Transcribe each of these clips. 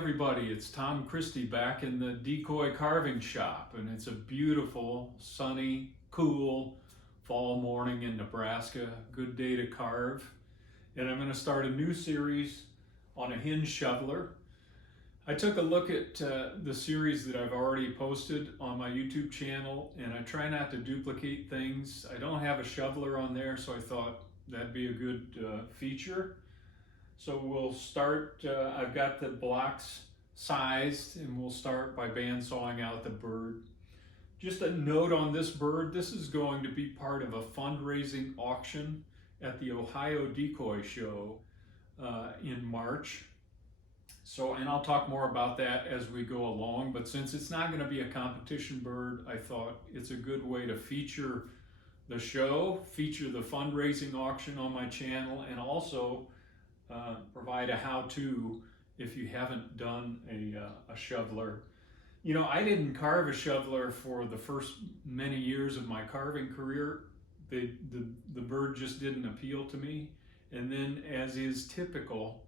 everybody. It's Tom Christie back in the decoy carving shop, and it's a beautiful, sunny, cool fall morning in Nebraska. Good day to carve. And I'm going to start a new series on a hinge shoveler. I took a look at the series that I've already posted on my YouTube channel, and I try not to duplicate things. I don't have a shoveler on there, so I thought that'd be a good feature. So we'll start, I've got the blocks sized, and we'll start by bandsawing out the bird. Just a note on this bird, this is going to be part of a fundraising auction at the Ohio Decoy Show in March. So, and I'll talk more about that as we go along, but since it's not going to be a competition bird, I thought it's a good way to feature the show, feature the fundraising auction on my channel, and also provide a how-to if you haven't done a shoveler. You know, I didn't carve a shoveler for the first many years of my carving career. The bird just didn't appeal to me. And then, as is typical,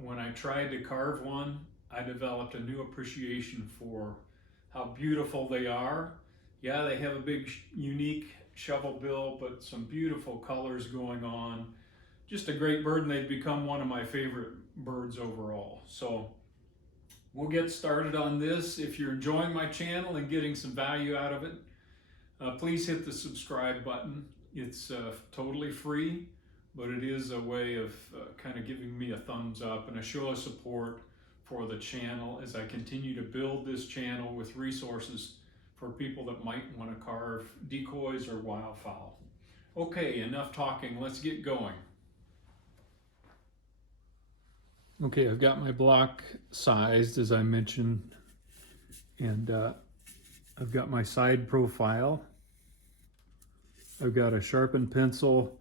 when I tried to carve one, I developed a new appreciation for how beautiful they are. Yeah, they have a big, unique shovel bill, but some beautiful colors going on. Just a great bird, and they've become one of my favorite birds overall. So we'll get started on this. If you're enjoying my channel and getting some value out of it, please hit the subscribe button. It's totally free, but it is a way of kind of giving me a thumbs up and a show of support for the channel as I continue to build this channel with resources for people that might want to carve decoys or wildfowl. Okay, enough talking, let's get going. Okay, I've got my block sized, as I mentioned, and I've got my side profile. I've got a sharpened pencil,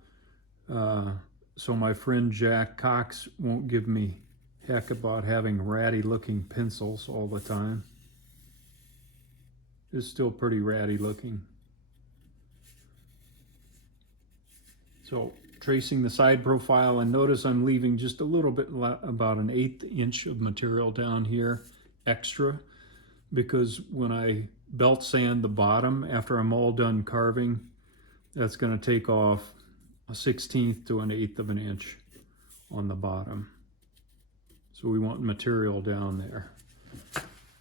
so my friend Jack Cox won't give me heck about having ratty looking pencils all the time. It's still pretty ratty looking. So, tracing the side profile, and notice I'm leaving just a little bit, about an 1/8 inch of material down here extra, because when I belt sand the bottom after I'm all done carving, that's going to take off a 1/16 to an 1/8 of an inch on the bottom. So we want material down there.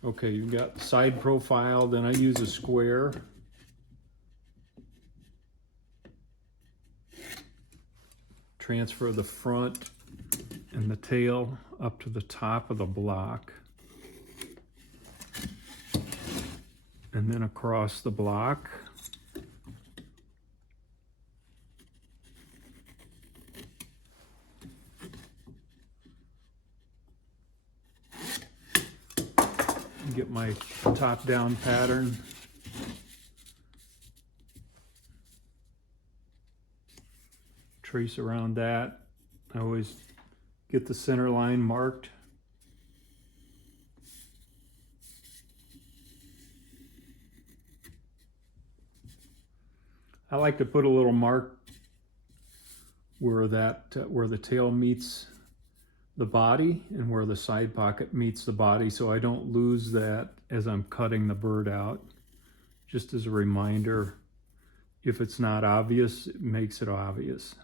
Okay, you've got side profile, then I use a square. Transfer the front and the tail up to the top of the block, and then across the block. Get my top-down pattern. Trace around that. I always get the center line marked. I like to put a little mark where where the tail meets the body and where the side pocket meets the body, so I don't lose that as I'm cutting the bird out. Just as a reminder, if it's not obvious, it makes it obvious.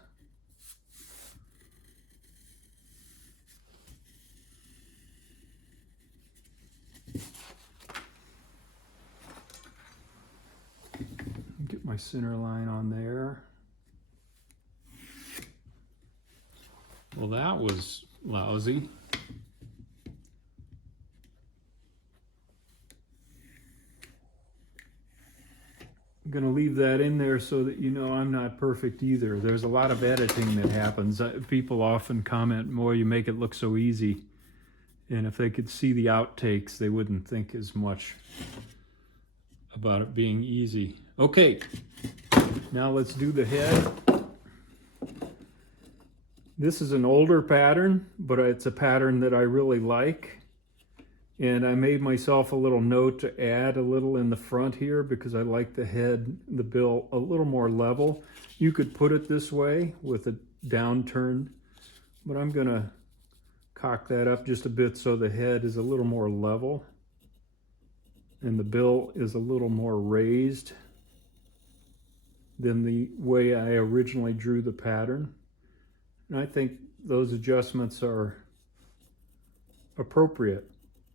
Get my center line on there. Well, that was lousy. I'm going to leave that in there so that you know I'm not perfect either. There's a lot of editing that happens. People often comment, "Boy, you make it look so easy." And if they could see the outtakes, they wouldn't think as much about it being easy. Okay, now let's do the head. This is an older pattern, but it's a pattern that I really like. And I made myself a little note to add a little in the front here because I like the head, the bill a little more level. You could put it this way with a downturn, but I'm gonna cock that up just a bit so the head is a little more level and the bill is a little more raised than the way I originally drew the pattern. And I think those adjustments are appropriate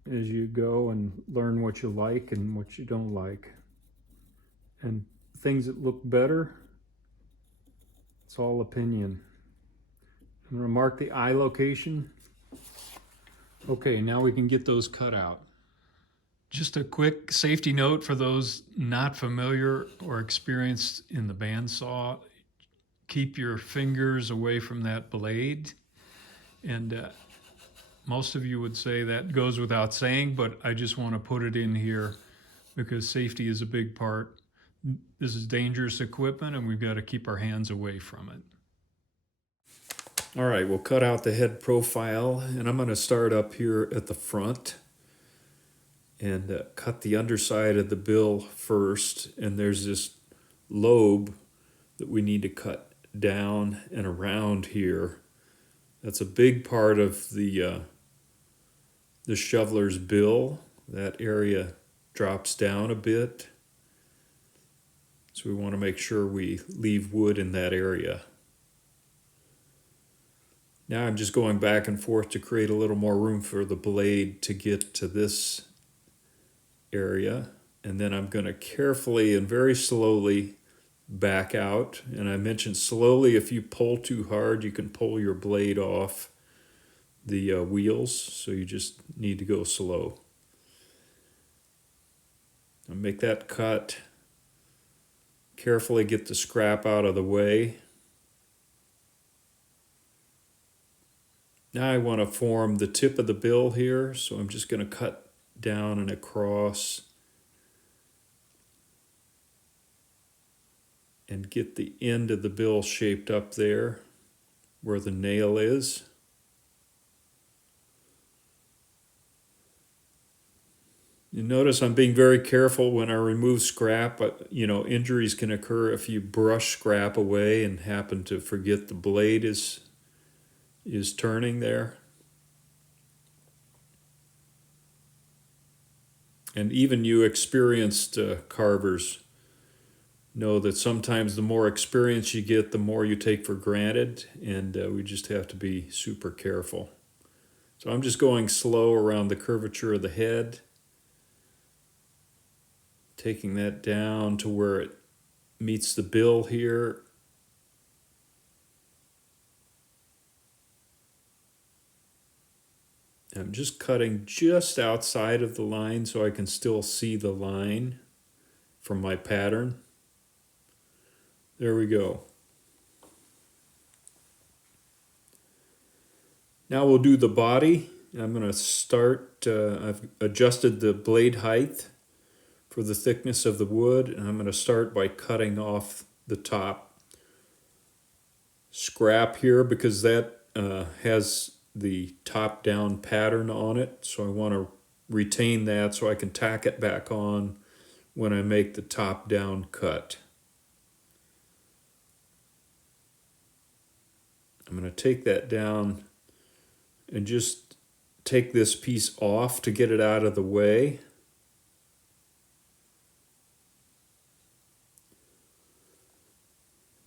as you go and learn what you like and what you don't like. And things that look better, it's all opinion. I'm going to mark the eye location. Okay, now we can get those cut out. Just a quick safety note for those not familiar or experienced in the bandsaw. Keep your fingers away from that blade. And most of you would say that goes without saying, but I just want to put it in here because safety is a big part. This is dangerous equipment and we've got to keep our hands away from it. All right, we'll cut out the head profile and I'm going to start up here at the front and cut the underside of the bill first. And there's this lobe that we need to cut down and around here. That's a big part of the shoveler's bill. That area drops down a bit. So we want to make sure we leave wood in that area. Now I'm just going back and forth to create a little more room for the blade to get to this area. And then I'm going to carefully and very slowly back out. And I mentioned slowly, if you pull too hard, you can pull your blade off the wheels. So you just need to go slow. I'll make that cut. Carefully get the scrap out of the way. Now I want to form the tip of the bill here, so I'm just going to cut down and across and get the end of the bill shaped up there where the nail is. You notice I'm being very careful when I remove scrap. Injuries can occur if you brush scrap away and happen to forget the blade is turning there. And even you experienced carvers know that sometimes the more experience you get, the more you take for granted, and we just have to be super careful. So I'm just going slow around the curvature of the head, taking that down to where it meets the bill here. I'm just cutting just outside of the line so I can still see the line from my pattern. There we go. Now we'll do the body. I'm going to start, I've adjusted the blade height for the thickness of the wood, and I'm going to start by cutting off the top scrap here because that has the top down pattern on it, so I want to retain that so I can tack it back on when I make the top down cut. I'm going to take that down and just take this piece off to get it out of the way.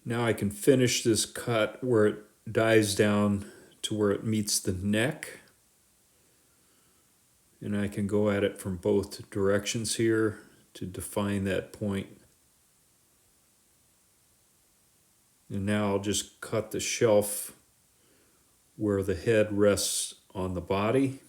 Now I can finish this cut where it dies down to where it meets the neck. And I can go at it from both directions here to define that point. And now I'll just cut the shelf where the head rests on the body.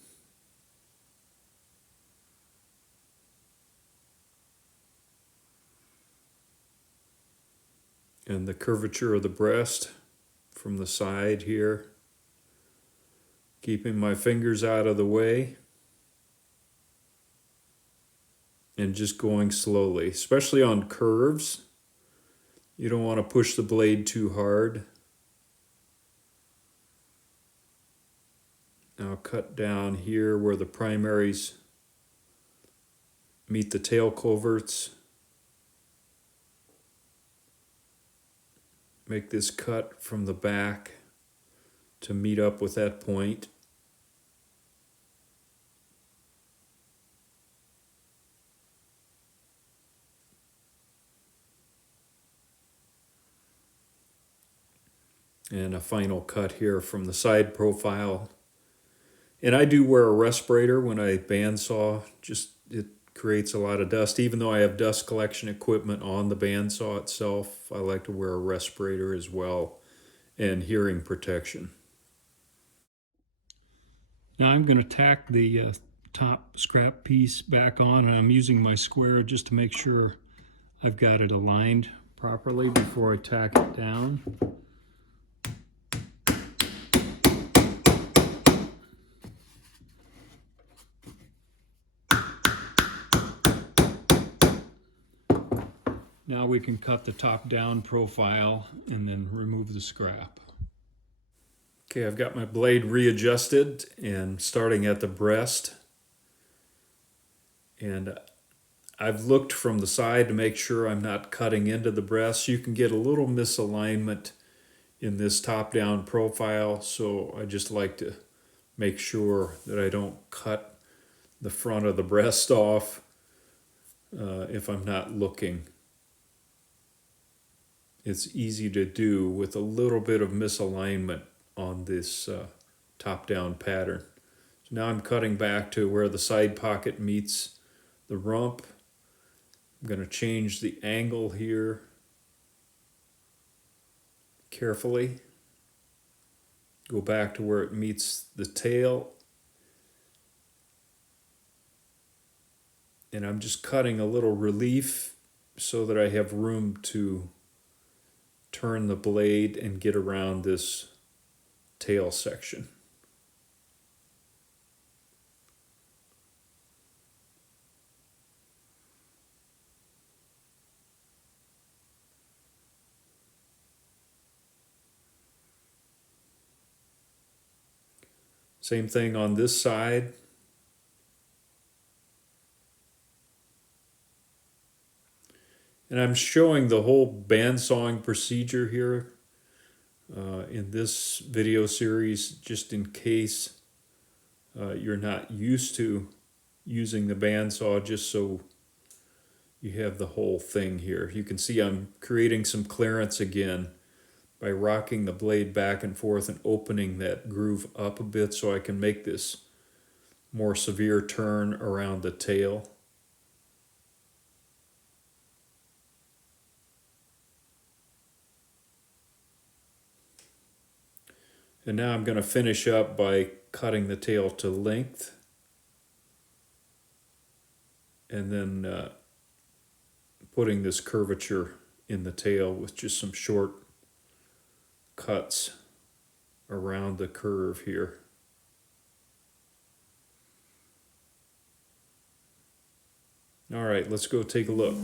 And the curvature of the breast from the side here. Keeping my fingers out of the way. And just going slowly, especially on curves. You don't want to push the blade too hard. Now cut down here where the primaries meet the tail coverts. Make this cut from the back to meet up with that point. And a final cut here from the side profile. And I do wear a respirator when I bandsaw, just it creates a lot of dust. Even though I have dust collection equipment on the bandsaw itself, I like to wear a respirator as well, and hearing protection. Now I'm going to tack the top scrap piece back on, and I'm using my square just to make sure I've got it aligned properly before I tack it down. Now we can cut the top down profile and then remove the scrap. Okay, I've got my blade readjusted and starting at the breast. And I've looked from the side to make sure I'm not cutting into the breast. You can get a little misalignment in this top-down profile, so I just like to make sure that I don't cut the front of the breast off if I'm not looking. It's easy to do with a little bit of misalignment on this top-down pattern. So now I'm cutting back to where the side pocket meets the rump. I'm going to change the angle here carefully. Go back to where it meets the tail. And I'm just cutting a little relief so that I have room to turn the blade and get around this tail section. Same thing on this side. And I'm showing the whole bandsawing procedure here in this video series, just in case you're not used to using the bandsaw, just so you have the whole thing here. You can see I'm creating some clearance again by rocking the blade back and forth and opening that groove up a bit so I can make this more severe turn around the tail. And now I'm going to finish up by cutting the tail to length and then putting this curvature in the tail with just some short cuts around the curve here. All right, let's go take a look.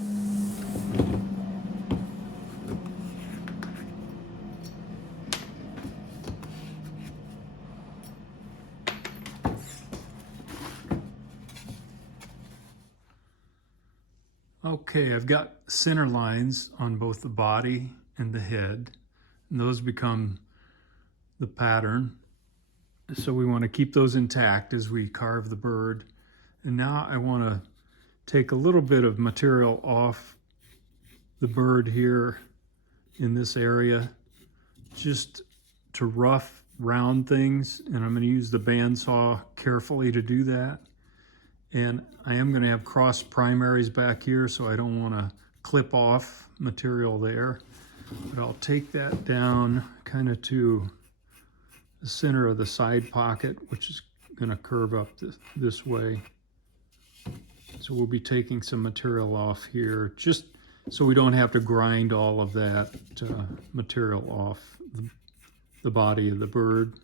Okay, I've got center lines on both the body and the head, and those become the pattern. So we want to keep those intact as we carve the bird. And now I want to take a little bit of material off the bird here in this area, just to rough round things, and I'm going to use the bandsaw carefully to do that. And I am going to have cross primaries back here, so I don't want to clip off material there. But I'll take that down kind of to the center of the side pocket, which is going to curve up this way. So we'll be taking some material off here, just so we don't have to grind all of that material off the body of the bird.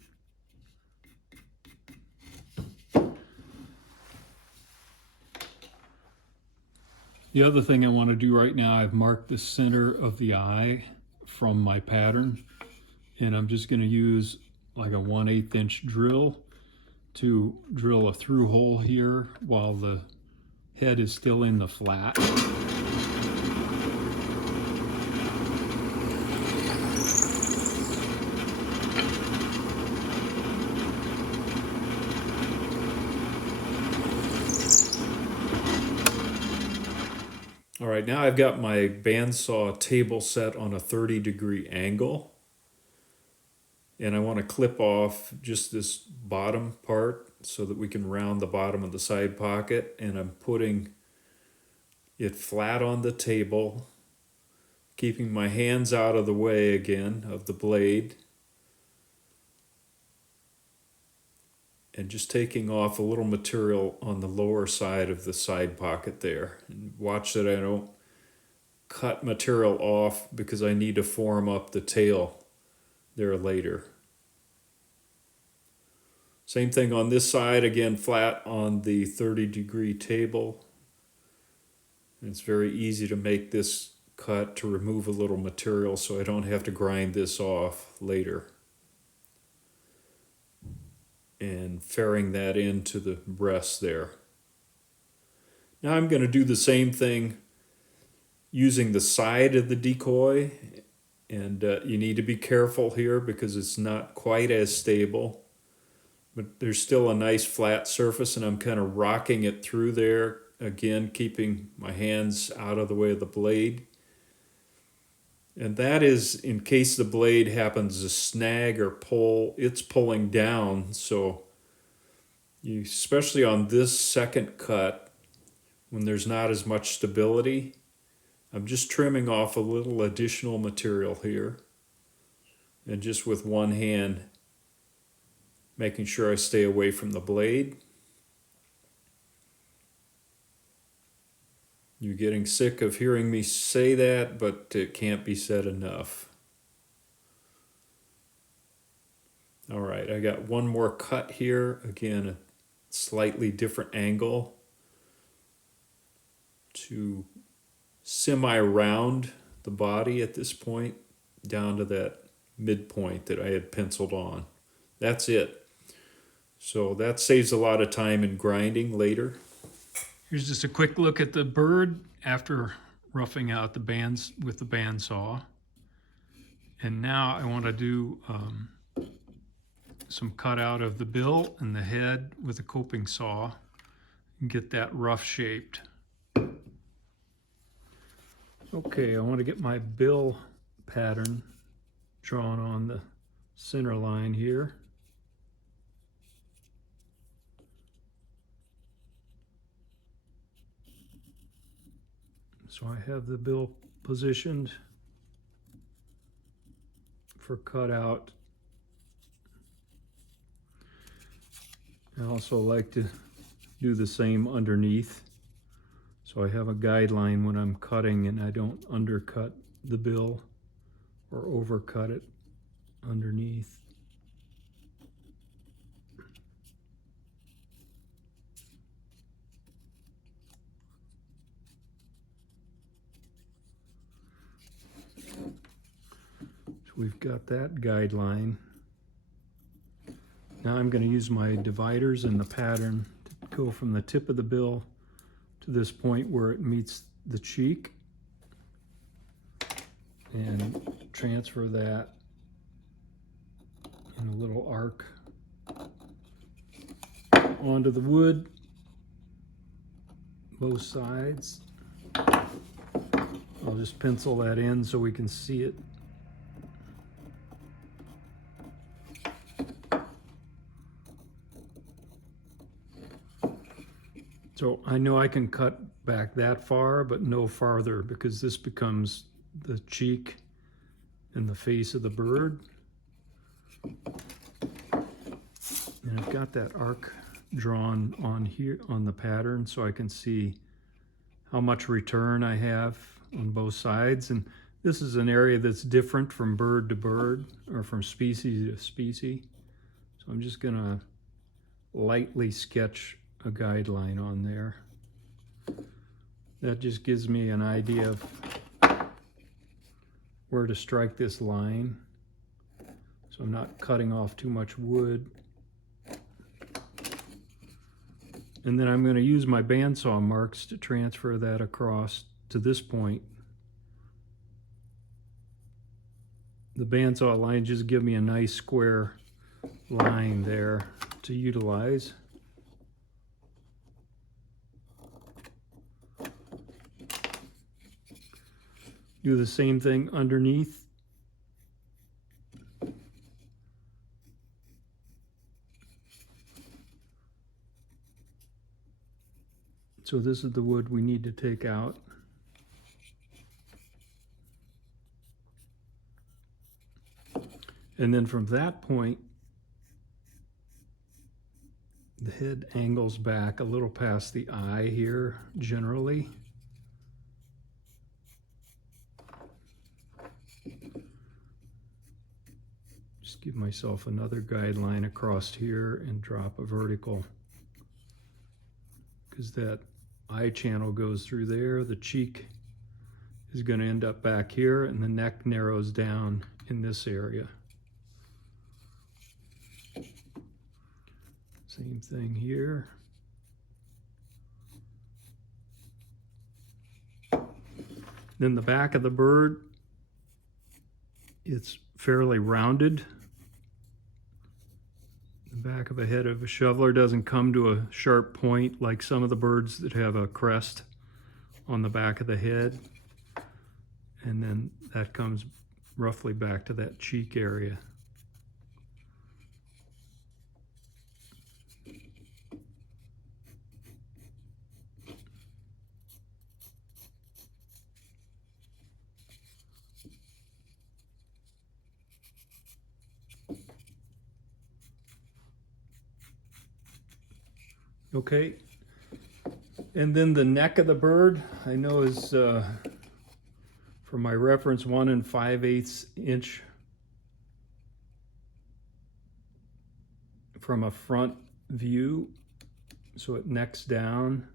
The other thing I want to do right now, I've marked the center of the eye from my pattern, and I'm just going to use like a 1/8 inch drill to drill a through hole here while the head is still in the flat. All right, now I've got my bandsaw table set on a 30-degree angle. And I want to clip off just this bottom part so that we can round the bottom of the side pocket. And I'm putting it flat on the table, keeping my hands out of the way again of the blade, and just taking off a little material on the lower side of the side pocket there. And watch that I don't cut material off because I need to form up the tail there later. Same thing on this side, again flat on the 30-degree table. And it's very easy to make this cut to remove a little material so I don't have to grind this off later. And fairing that into the breast there. Now I'm going to do the same thing using the side of the decoy, and you need to be careful here because it's not quite as stable, but there's still a nice flat surface, and I'm kind of rocking it through there, again keeping my hands out of the way of the blade. And that is in case the blade happens to snag or pull, it's pulling down. So you, especially on this second cut, when there's not as much stability, I'm just trimming off a little additional material here. And just with one hand, making sure I stay away from the blade. You're getting sick of hearing me say that, but it can't be said enough. All right, I got one more cut here. Again, a slightly different angle to semi-round the body at this point down to that midpoint that I had penciled on. That's it. So that saves a lot of time in grinding later. Here's just a quick look at the bird after roughing out the bands with the bandsaw. And now I want to do some cutout of the bill and the head with a coping saw and get that rough shaped. Okay, I want to get my bill pattern drawn on the center line here. So I have the bill positioned for cutout. I also like to do the same underneath. So I have a guideline when I'm cutting and I don't undercut the bill or overcut it underneath. So we've got that guideline. Now I'm going to use my dividers and the pattern to go from the tip of the bill to this point where it meets the cheek and transfer that in a little arc onto the wood, both sides. I'll just pencil that in so we can see it. So I know I can cut back that far, but no farther, because this becomes the cheek and the face of the bird. And I've got that arc drawn on here on the pattern so I can see how much return I have on both sides. And this is an area that's different from bird to bird or from species to species. So I'm just gonna lightly sketch a guideline on there. That just gives me an idea of where to strike this line, so I'm not cutting off too much wood. And then I'm going to use my bandsaw marks to transfer that across to this point. The bandsaw line just give me a nice square line there to utilize. Do the same thing underneath. So this is the wood we need to take out. And then from that point, the head angles back a little past the eye here, generally. Just give myself another guideline across here and drop a vertical, because that eye channel goes through there. The cheek is going to end up back here, and the neck narrows down in this area. Same thing here. Then the back of the bird, it's fairly rounded. The back of a head of a shoveler doesn't come to a sharp point like some of the birds that have a crest on the back of the head. And then that comes roughly back to that cheek area. Okay, and then the neck of the bird, I know is, for my reference, 1 5/8 inch from a front view, so it necks down.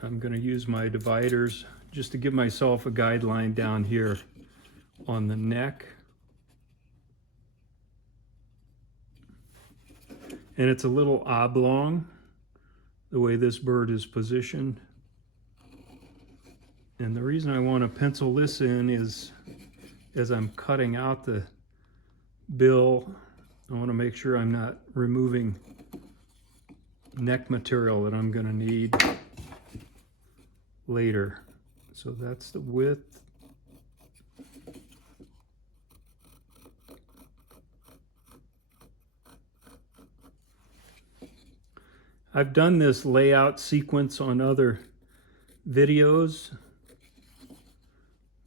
I'm going to use my dividers just to give myself a guideline down here on the neck. And it's a little oblong, the way this bird is positioned. And the reason I want to pencil this in is, as I'm cutting out the bill, I want to make sure I'm not removing neck material that I'm going to need later. So that's the width. I've done this layout sequence on other videos,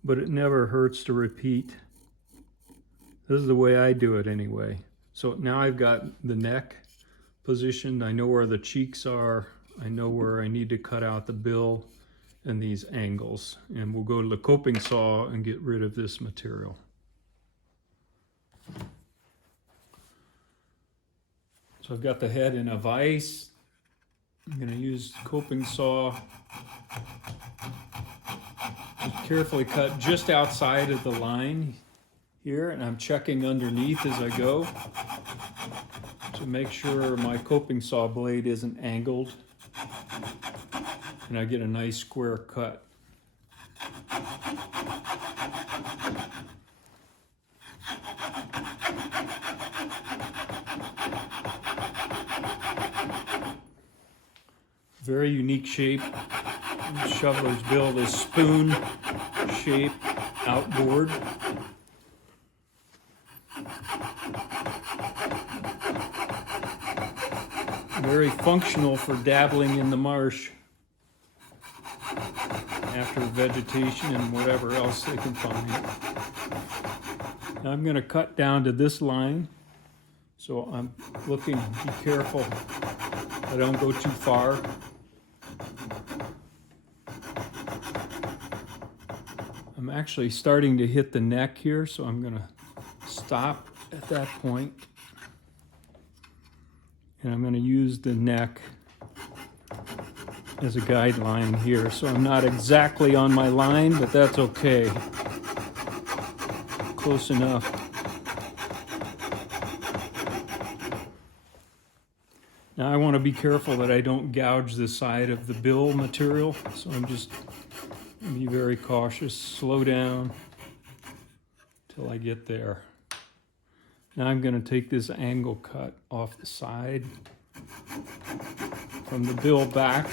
but it never hurts to repeat. This is the way I do it anyway. So now I've got the neck positioned. I know where the cheeks are. I know where I need to cut out the bill and these angles. And we'll go to the coping saw and get rid of this material. So I've got the head in a vise. I'm going to use coping saw to carefully cut just outside of the line here, and I'm checking underneath as I go to make sure my coping saw blade isn't angled and I get a nice square cut. Very unique shape. Shovelers build a spoon shape outboard. Very functional for dabbling in the marsh after vegetation and whatever else they can find. Now I'm going to cut down to this line, so I'm looking, be careful I don't go too far. I'm actually starting to hit the neck here, so I'm going to stop at that point. And I'm going to use the neck as a guideline here. So I'm not exactly on my line, but that's okay. Close enough. Now I want to be careful that I don't gouge the side of the bill material. So I'm just be very cautious, slow down till I get there. Now I'm going to take this angle cut off the side from the bill back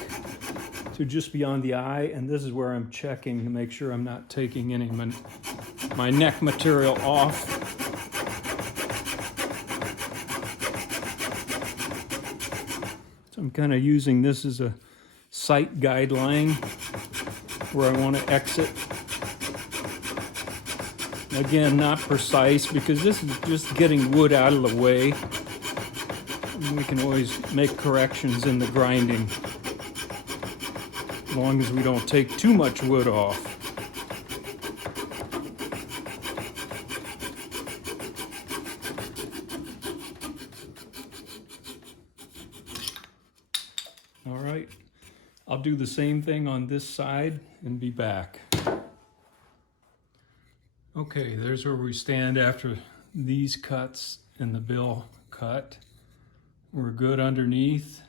to just beyond the eye, and this is where I'm checking to make sure I'm not taking any my neck material off. So I'm kind of using this as a sight guideline where I want to exit. Again, not precise because this is just getting wood out of the way. And we can always make corrections in the grinding as long as we don't take too much wood off. All right, I'll do the same thing on this side and be back. Okay, there's where we stand after these cuts and the bill cut. We're good underneath.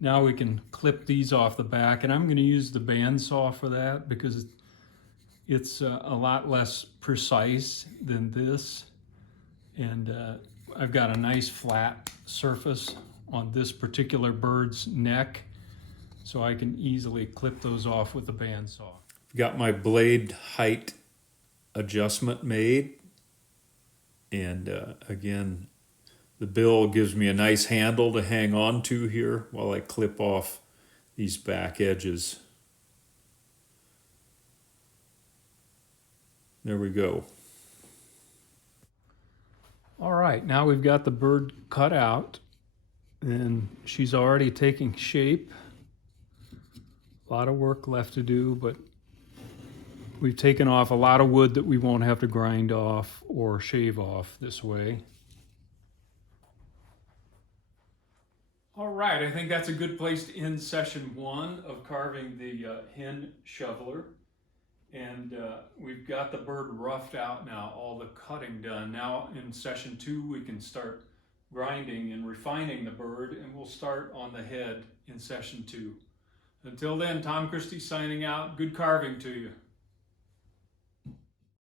Now we can clip these off the back, and I'm going to use the bandsaw for that because it's a lot less precise than this. And I've got a nice flat surface on this particular bird's neck, so I can easily clip those off with the bandsaw. Got my blade height adjustment made, and again, the bill gives me a nice handle to hang on to here while I clip off these back edges. There we go. All right, now we've got the bird cut out and she's already taking shape. A lot of work left to do, but we've taken off a lot of wood that we won't have to grind off or shave off this way. All right, I think that's a good place to end session 1 of carving the hen shoveler. And we've got the bird roughed out now, all the cutting done. Now in session 2, we can start grinding and refining the bird, and we'll start on the head in session 2. Until then, Tom Christie signing out. Good carving to you.